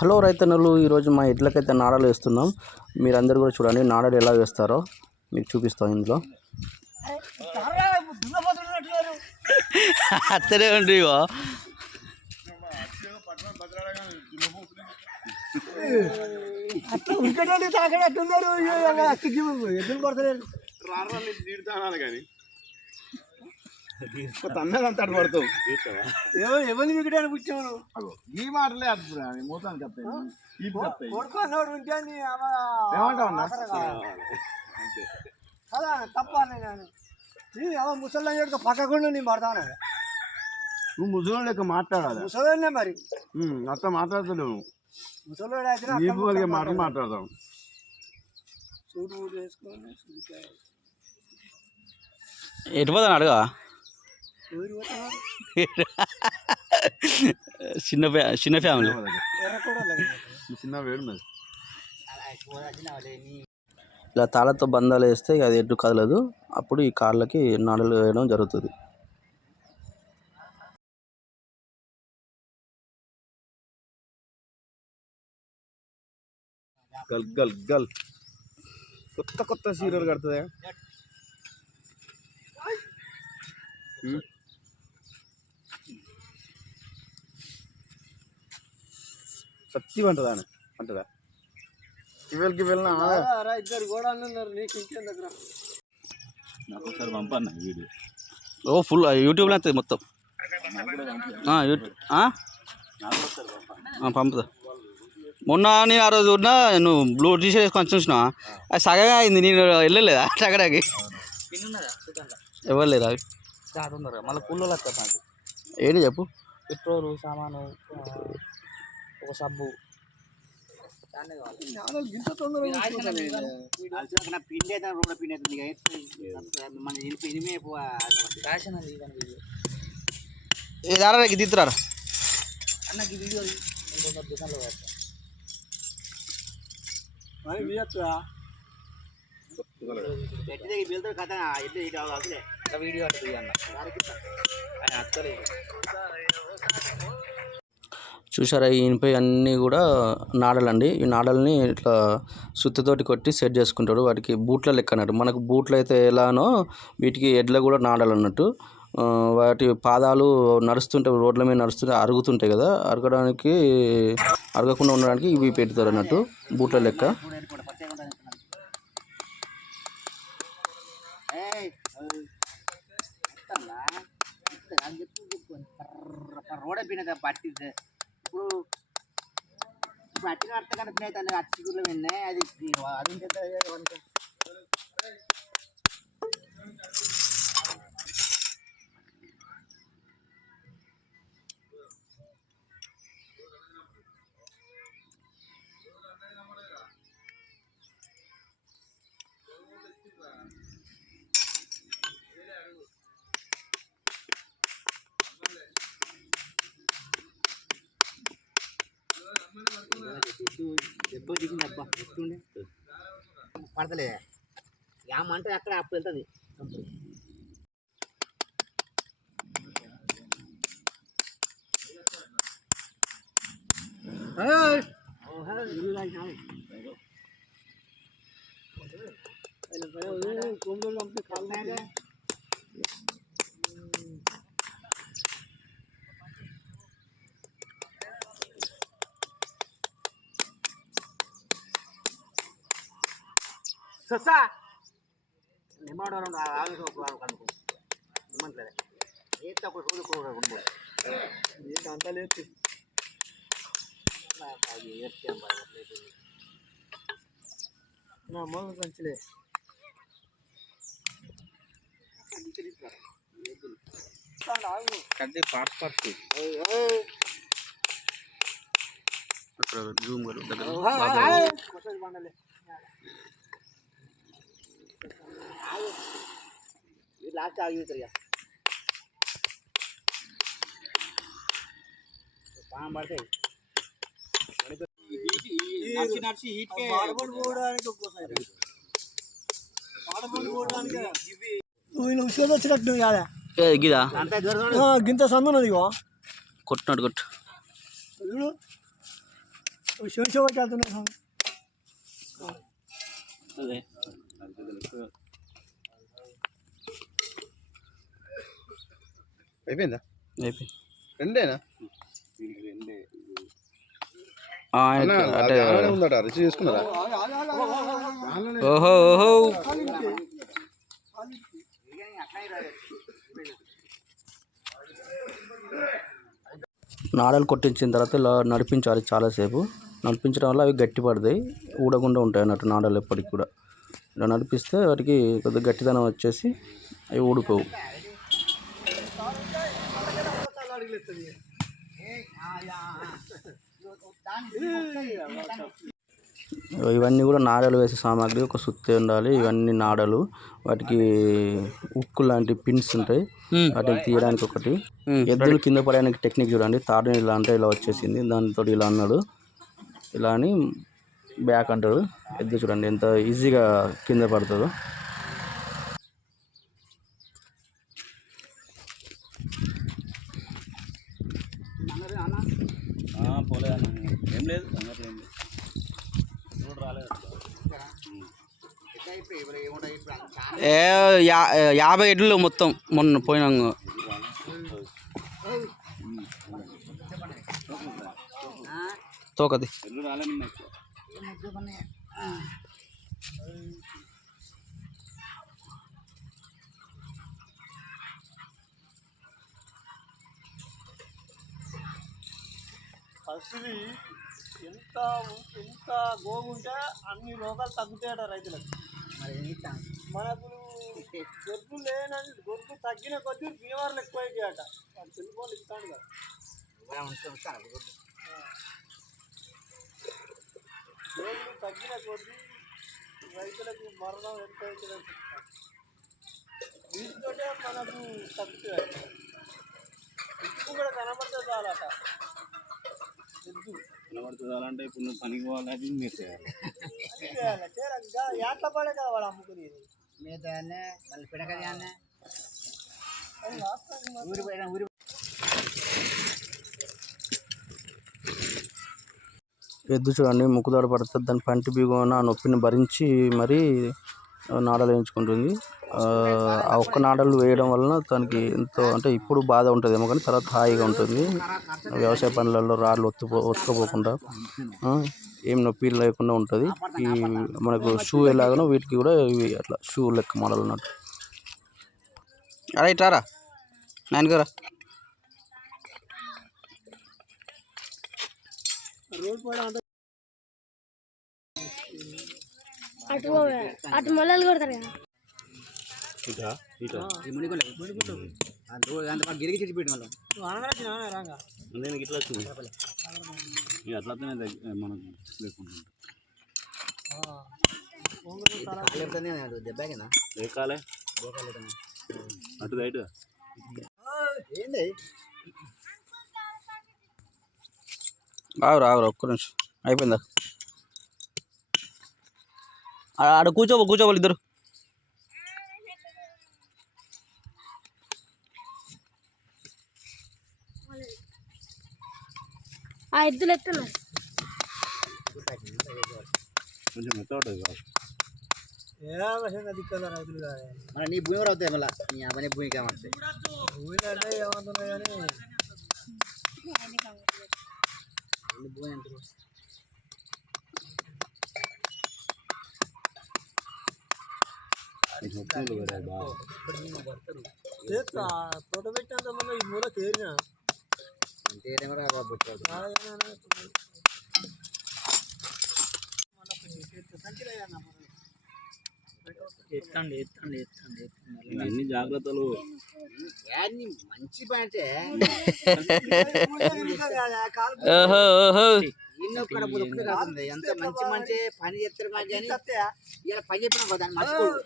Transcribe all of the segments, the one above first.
Hello రైతన్నలు ఈరోజు మా ఎడ్లకైతే నాడలు వేస్తున్నాం. మీరందరూ కూడా చూడండి నాడలు ఎలా వేస్తారో మీకు చూపిస్తాం ఇందులో. అత్తనే ఉండి ఎద్దులు తన్నదంతా అటు పడతావు. ఏమో ఎవరిని వికటాన్ని పుచ్చాను ఈ మాటలే వస్తాయి ఈ వస్తాయి కొడుకున్నాడు ఉంటే ఏమంటావు అన్న? కదా తప్ప నేను. ఏమో ముసలి చెడుక పక్కకుండా నేను పడతాను. నువ్వు ముసలి లెక్క మాట్లాడాలి? ముసలోనే మరి. అట్లా మాట్లాడతలేవు ముసలోడు అయితే నీ వాళ్ళకి మాటలు మాట్లాడదాం. సూటు బూటు వేసుకొని సుడికాయ. ఎటు పోతాను అడగా ఎవరు చిన్న ఫ్యా చిన్న ఫ్యామిలీ. చిన్న ఇలా తాళతో బంధాలు వేస్తే అది ఎటు కదలదు. అప్పుడు ఈ కార్లకి నాడలు వేయడం జరుగుతుంది. గల్ గల్ గల్. కొత్త కొత్త సీరియల్ కడుతుందా? సత్యం అంటదా? అని అంటదా కివెల్కి వెళ్ళిన ఇద్దరు కూడా అన్నారు నీకు ఇంకేం దగ్గర? నాకు ఒకసారి పంపన్న వీడియో. ఓ ఫుల్ యూట్యూబ్లో వస్తుంది మొత్తం. ఆ, యూట్యూబ్ పంపుతా. మొన్న నేను ఆ రోజు ఉన్నా నువ్వు బ్లూ టీ షర్ట్ వేసుకొని చూసినా? అది సగగా అయింది నేను వెళ్ళలేదా? అక్కడికి ఎవరు లేరా అవి? మళ్ళీ పుల్లలు ఏంటి చెప్పు? పెట్రోల్ సామాను ఒక సబ్బు ఇంత తొందరగా పిండి అయితే రూపాయల పిండి అవుతుంది మన ఇనిపి ఇనిమే ఫ్యాషన్ అండి ఏ దారా దిద్దురారా అన్నకి వీడియో ఇంకొక దుకాణంలో పెడతా మరి వీయత్తురా ఎట్టి దగ్గర వెళ్తాడు కథ ఎట్టి ఇటు అసలే వీడియో అట్టు అన్న ఆయన అత్తలేదు చూసారా ఈ ఇనుపై అన్నీ కూడా నాడలండి. ఈ నాడల్ని ఇట్లా సుత్తితోటి కొట్టి సెట్ చేసుకుంటాడు. వాటికి బూట్ల లెక్క అన్నట్టు. మనకు బూట్లు అయితే ఎలానో వీటికి ఎడ్ల కూడా నాడలు అన్నట్టు. వాటి పాదాలు నడుస్తుంటే రోడ్ల మీద నడుస్తుంటే అరుగుతుంటాయి కదా. అరగడానికి అరగకుండా ఉండడానికి ఇవి పెడతారు అన్నట్టు. బూట్ల లెక్క. రోడ పినద ఇప్పుడు ఇప్పుడు అట్టిన అర్థం కనిపినాయి అట్టి గుర్లో విన్నాయి అది అది ఉంటే దెబ్బ దిగింది అబ్బా ఎట్టుండే పడతలే ఏమంటే అక్కడ అప్పుడు వెళ్తుంది కొమ్ములు సొస్సా నిమ్మడం ఆలోచన కనుకో. నిమ్మంటలే ఏ తక్కువ రోజు కూడా నీకు అంత లేదు నా మొదలు కంచలే కడ్డీ పార్ట్స్ పార్ట్స్ అక్కడ జూమ్ దగ్గర. బండలే లాస్ట్ ఆగి ఇక పాము పడతాయి నడిచి నడిచి హీట్కే వచ్చినట్టు కాదా గిదా గింత సందు ఉన్నది కొట్టినట్టు కొట్టు చూడు శివ అయిపోయిందా? అయిపోయి రెండేనా? ఉందట రిసీవ్ చేసుకున్నారా? ఓహో ఓహో. నాడలు కొట్టించిన తర్వాత ఇలా నడిపించాలి చాలాసేపు. నడిపించడం వల్ల అవి గట్టి పడతాయి ఊడకుండా ఉంటాయి అన్నట్టు నాడలు ఎప్పటికి కూడా. ఇలా నడిపిస్తే వాటికి కొద్దిగా గట్టిదనం వచ్చేసి అవి ఊడిపోవు. ఇవన్నీ కూడా నాడలు వేసే సామాగ్రి ఒక సుత్తి ఉండాలి. ఇవన్నీ నాడలు వాటికి ఉక్కు లాంటి పిన్స్ ఉంటాయి. వాటిని తీయడానికి ఒకటి. ఎద్దులు కింద పడడానికి టెక్నిక్ చూడండి. తాడుని ఇలా అంటే ఇలా వచ్చేసింది. దానితో ఇలా అన్నాడు. ఇలా అని బ్యాక్ అంటాడు. ఎద్దు చూడండి ఎంత ఈజీగా కింద పడుతుందో. ఏం లేదు సంగతి ఏం లేదు. ఏ యా యాభై ఎడ్లు మొత్తం మొన్న పోయినా తోకది. ఎల్లు రాలే పరిస్థితి ఎంత ఎంత గోగు ఉంటే అన్ని రోగాలు తగ్గుతాయట రైతులకు? మనకు గొర్రెలు లేనని గొర్రెలు తగ్గిన కొద్దీ బీమార్లు ఎక్కువ అవుతాయట వాడు తెలుగులో ఇస్తాడు కదా. గొర్రెలు తగ్గిన కొద్దీ రైతులకు మరణం ఎక్కువ వీటితోటే మనకు తగ్గుతాయి ఎద్దు కూడా కనబడితే చాలట కనబడుతుంది. అలాంటి ఇప్పుడు నువ్వు పనికి పోవాలని మీరు చేయాలి. పడే కదా వాడు అమ్ముకునేది మళ్ళీ ఊరి ఊరి ఎద్దు చూడండి ముక్కుదాడు పడుతుంది. దాని పంటి బిగోన ఆ నొప్పిని భరించి మరీ నాడలు వేయించుకుంటుంది. ఆ, ఒక్క నాడలు వేయడం వలన తనకి ఎంతో అంటే ఇప్పుడు బాధ ఉంటుందేమో కానీ తర్వాత హాయిగా ఉంటుంది. వ్యవసాయ పనులలో రాళ్ళు ఒత్తుపో ఒత్తుకోపోకుండా ఏం నొప్పి లేకుండా ఉంటుంది. ఈ మనకు షూ ఎలాగనో వీటికి కూడా ఇవి అట్లా షూ లెక్క మోడల్ అన్నట్టు అరే ఇటారా నాయనగారా రోడ్ అటు అటు మొలలు కొడతారు కదా. నేను ఇట్లా వచ్చింది దగ్గ- మనకు లేకుండా అటు ఆగురు ఆగురు ఒక్క నిమిషం. అయిపోయిందా? ఆడ కూర్చోబో కూర్చోవాలి ఇద్దరు ఆ ఎద్దులు ఎత్తున్నారు కొంచెం మెత్త ఉంటుంది కాదు ఏ విషయంగా దిక్కల రైతులు కాదు మన నీ భూమి కూడా అవుతాయి మళ్ళీ నీ అవన్నీ భూమికి ఏమవుతాయి ఊళ్ళో అంటే ఏమంటున్నాయి కానీ ఎన్ని భూమి ఎంత నీకు నొప్పులు కదా బాగా చేస్తా తోట పెట్టినంత ముందు ఈ మూల తేరిన తేడం ఎత్తండి ఎత్తండి ఎత్తండి ఎత్తండి. అన్ని జాగ్రత్తలు. యాన్ని మంచి పని అంటే ఓహో. ఓహో ఎన్నో ఒక్కడ బుద్ధి రాస్తుంది ఎంత మంచి మంచి పని చేస్తారు మాకు కానీ ఇలా పని చెప్పిన పోదా మర్చిపోడు.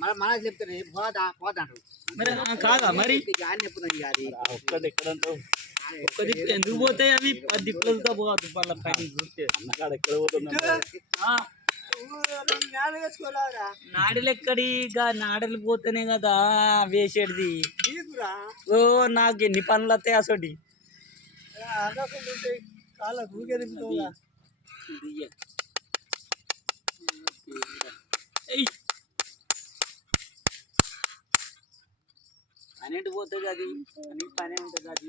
మళ్ళీ మన చెప్తారు పోదా పోదా అంటారు కాదా మరి? గాని చెప్తున్నాడు ఇక అది? ఆ ఒక్కటి ఎక్కడంటావు? ఒక్క దిక్కు ఎందుకు పోతాయి అవి? పది దిక్కులతో పోదు వాళ్ళ పని. చూస్తే అన్నకాడ ఎక్కడ పోతుందంటే నాడలు ఎక్కడి నాడలు పోతేనే కదా వేసేది ఓ నాకు ఎన్ని పనులు వస్తాయి ఊగే పన్నెండు పోతుంది అది అన్ని పనే ఉంటుంది అది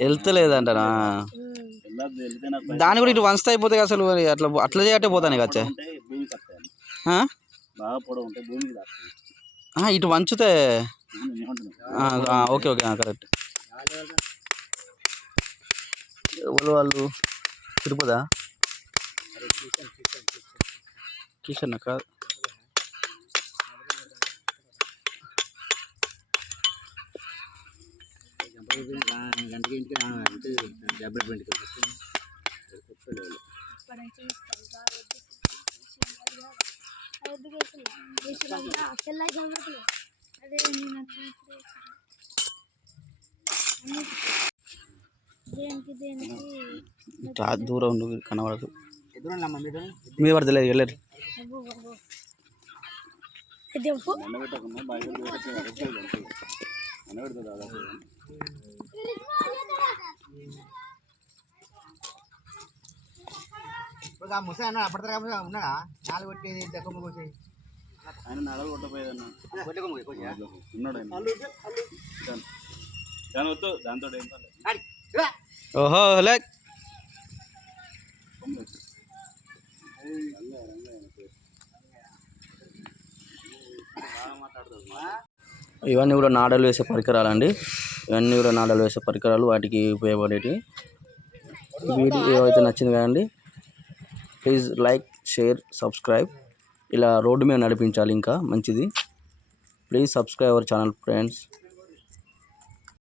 వెళ్తలేదంటనా వెళ్ళదు వెళ్తే నాకు దాన్ని కూడా ఇటు వంచుతా అయిపోతాయి అసలు అట్లా అట్లా చేయటే పోతాను వస్తాయి ఆ, ఇటు వంచుతే ఏమంటున్నావు ఆ, ఆ, ఓకే ఓకే కరెక్ట్. ఎవరు వాళ్ళు? తిరుపదా కిషన్ కాదు. అదే నేను దేనికి దేనికి చాలా దూరం ఉండు కనబడదు పడతలేదు వెళ్ళరు ఎండబెట్టకుండా దాదాపు. ఇప్పుడు ఆ ముసలి అన్నాడు అప్పటిదాకా ముసలి ఉన్నాడా? నాలుగు కొట్టేది తక్కువ కోసి ఆయన నడలు కొట్టపోయేదన్న ఉన్నాడు ఆయన. దాని- వద్దు దాంతో ఏం. ఓహో లే ఇవన్నీ కూడా నాడలు వేసే పరికరాలు అండి ఇవన్నీ కూడా నాడలు వేసే పరికరాలు వాటికి ఉపయోగపడేవి వీడియో ఏవైతే నచ్చింది కదండి ప్లీజ్ లైక్ షేర్ సబ్స్క్రైబ్ ఇలా రోడ్డు మీద నడిపించాలి ఇంకా మంచిది. Please subscribe our channel friends